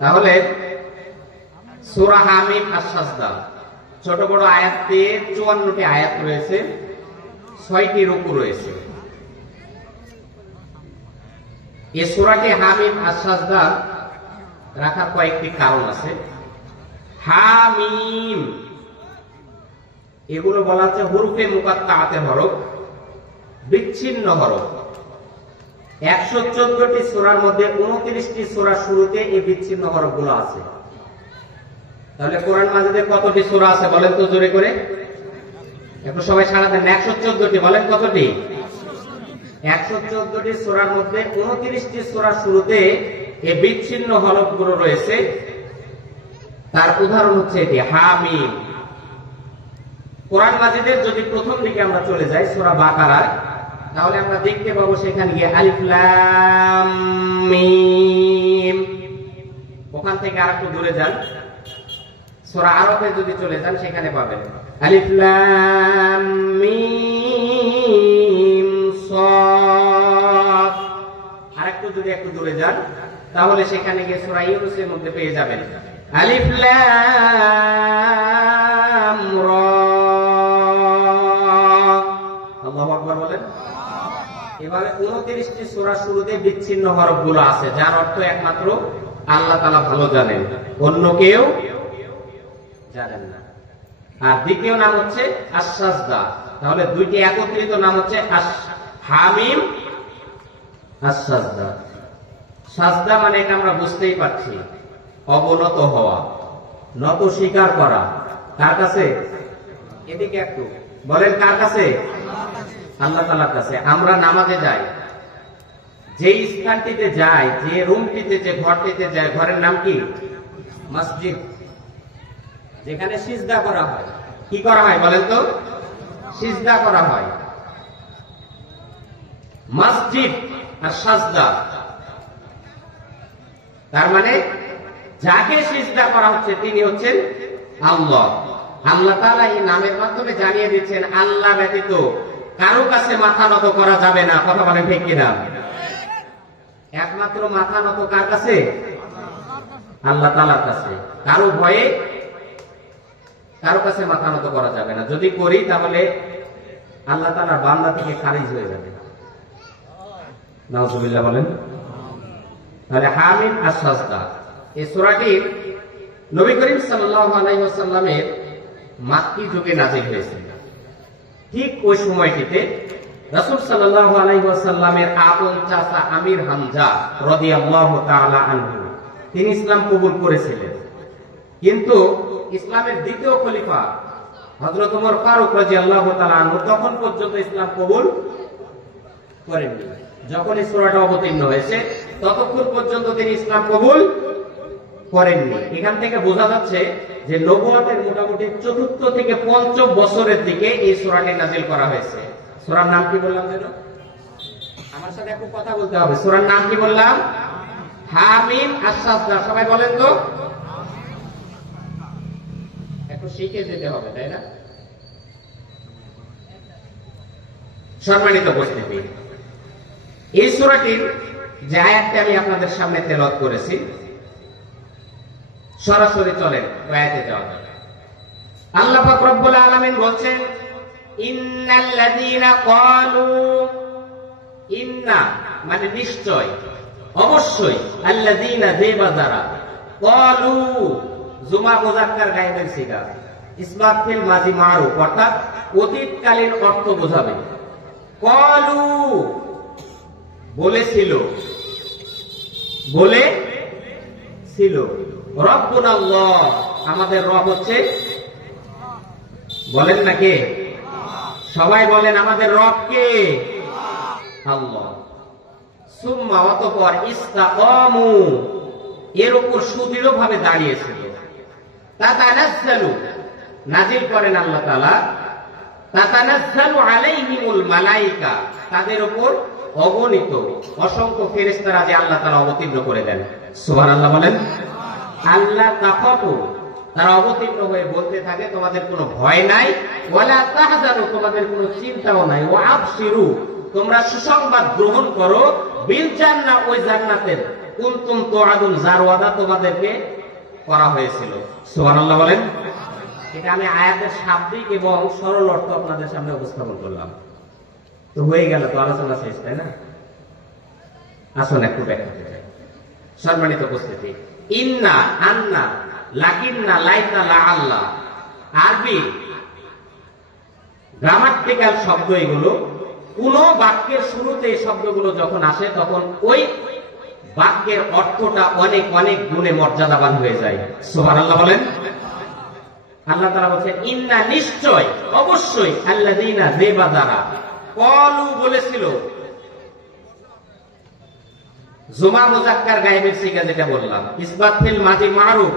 তাহলে সূরা হামিম আস-সাজদা ছোট বড় আয়াত দিয়ে 54টি আয়াত রয়েছে, 6টি রুকু রয়েছে। এই সূরাটি হামিম আস-সাজদা রাখার কয়েকটি কারণ আছে। হামিম এগুলো বলা হচ্ছে হুরুফে মুকাত্তাআতের হরফ, বিচ্ছিন্ন হরফ। 114টি সূরার মধ্যে 29টি সূরা শুরুতে এই বিচ্ছিন্ন হরফগুলো আছে। তাহলে কোরআন মাজিদে কতটি সূরা আছে বলেন তো জোরে করে? একটু সবাই সাড়া দেন। 114টি। বলেন কতটি? 114টি সূরার মধ্যে 29টি সূরা শুরুতে এই বিচ্ছিন্ন হরফগুলো রয়েছে। তার উদাহরণ হচ্ছে এটি হামিম। কোরআন মাজিদের যদি প্রথম দিকে আমরা চলে যাই সূরা বাকারা, তাহলে আমরা দেখতে পাবো সেখানে গিয়ে আলিফ লাম মিম। ওখান থেকে আরেকটু দূরে যান, সূরা আরফে যদি চলে যান সেখানে পাবেন আলিফ লাম মিম সাদ। আরেকটু যদি একটু দূরে যান তাহলে সেখানে গিয়ে সূরা ইউনূসের মধ্যে পেয়ে যাবেন আলিফ লাম রা। আল্লাহু আকবার বলেন। এবারে 29টি সূরা শুরুতে বিচ্ছিন্ন হরফগুলো আছে, যার অর্থ একমাত্র আল্লাহ তাআলা ভালো জানেন, অন্য কেউ জানেন না। আর দ্বিতীয় নাম হচ্ছে আস-সাজদা। তাহলে দুইটি একত্রিত নাম হচ্ছে হামিম আস-সাজদা। সাজদা মানে এটা আমরা বুঝতেই পারছি, অবনত হওয়া, নত স্বীকার করা। কার কাছে? এদিকে একটু বলেন, কার কাছে? আল্লাহ তাআলার কাছে। আমরা নামাজে যাই, যে স্থানটিতে যাই, যে রুমটিতে, যে ঘরটিতে যাই, ঘরের নাম কি? মসজিদ। যেখানে সিজদা করা হয়, কি করা হয় বলেন তো? সিজদা করা হয়। মসজিদ আর সাজদা, তার মানে যাকে সিজদা করা হচ্ছে তিনি হচ্ছেন আল্লাহ। আল্লাহ তাআলা এই নামের মাধ্যমে জানিয়ে দিচ্ছেন আল্লাহ ব্যতীত কারো কাছে মাথা নত করা যাবে না। কথা বলেন ঠিক কিনা? একমাত্র মাথা নত কার কাছে? আল্লাহ তাআলার কাছে। কারো ভয়ে কারো কাছে মাথা নত করা যাবে না। যদি করি তাহলে আল্লাহ তাআলার বান্দা থেকে খারিজ হয়ে যাবে। নাউজুবিল্লাহ বলেন। তাহলে হামিম আস-সাজদা এই সূরাটির নবী করিম সাল্লাল্লাহু আলাইহি ওয়াসাল্লামের মাক্কি যুগে নাযিল হয়েছিল। ঠিক ওই সময়টিতে রাসূল সাল্লাল্লাহু আলাইহি ওয়াসাল্লামের আপন চাচা আমির হামজা রাদিয়াল্লাহু তাআলা আনহু তিনি ইসলাম কবুল করেছিলেন। কিন্তু ইসলামের দ্বিতীয় খলিফা হযরত ওমর ফারুক রাদিয়াল্লাহু তাআলা আনহু তখন পর্যন্ত ইসলাম কবুল করেননি। যখন এই সূরাটা অবতীর্ণ হয়েছে ততক্ষণ পর্যন্ত তিনি ইসলাম কবুল করেননি। এখান থেকে বোঝা যাচ্ছে যে নবুয়তের মোটামুটি ৪র্থ থেকে ৫ম বছরের দিকে এই সূরাটি নাযিল করা হয়েছে। সূরার নাম কি বললাম যেন? আমার সাথে একটু কথা বলতে হবে। সূরার নাম কি বললাম? হামিম আস-সাজদা। সবাই বলেন তো। একটু শিখে যেতে হবে, তাই না? সম্মানিত উপস্থিতি, এই সূরাটির যে আয়াতটি আমি আপনাদের সামনে তেলাওয়াত করেছি, সরাসরি চলেন আয়াতে যাওয়া যাক। আল্লাহ পাক রব্বুল আলামিন বলছেন ইন্নাল্লাযীনা ক্বালু, ইন্না মানে নিশ্চয়, অবশ্যই, আল্লাযীনা যে বাজারা, ক্বালু জুমা মুযাক্কার গায়েবের সিগা, ইসবাত ফিল মাজি মারুফ, অর্থাৎ অতীতকালীন অর্থ বোঝাবে। ক্বালু বলেছিল, বলেছিল, রব্বুনাল্লাহ আমাদের রব হচ্ছে, বলেন না কে? সবাই বলেন আমাদের রব কে? আল্লাহ। সুম্মা অতঃপর ইসতাকামু এর উপর সুদৃঢ় ভাবে দাঁড়িয়েছিল। তাতানাজ্জালু নাজিল করেন আল্লাহ তাআলা, তাতানাজ্জালু আলাইহিমুল মালায়েকা তাদের উপর অগণিত অসংখ্য ফেরেশতারা যে আল্লাহ তাআলা অবতীর্ণ করে দেন। সুবহানাল্লাহ বলেন। আল্লাহ তাখাফু তারা অবতীর্ণ হয়ে বলতে থাকে তোমাদের কোনো ভয় নাই, ওয়ালা তাহজানু তোমাদের কোনো চিন্তাও নাই, ওয়া আবশিরু তোমরা সুসংবাদ গ্রহণ করো, বিল জান্নাহ ওই জান্নাতের, কুনতুম তুআদুন, যার ওয়াদা তোমাদেরকে করা হয়েছিল। সুবহানাল্লাহ বলেন। এটা আমি আয়াতের শাব্দিক এবং সরল অর্থ আপনাদের সামনে উপস্থাপন করলাম। তো হয়ে গেল তো, আলোচনা শেষ, তাই না? আসুন একটু ব্যাখ্যা করতে। সম্মানিত উপস্থিতি, ইন্না, আন্না, লাকিন্না, লাইতা, লাআল্লাহ আরবি গ্রামাটিক্যাল শব্দ এগুলো। কোন বাক্যের শুরুতে এই শব্দগুলো যখন আসে তখন ওই বাক্যের অর্থটা অনেক অনেক গুণে মর্যাদাবান হয়ে যায়। সুবহানাল্লাহ বলেন। আল্লাহ তাআলা বলেন ইন্না, নিশ্চয়, অবশ্যই, আল্লাযীনা, যে বান্দারা, ক্বালু বলেছিল, জুমা মুযাক্কার গায়েবের সিগা যেটা বললাম, ইসবাত ফিল মাদি মারুফ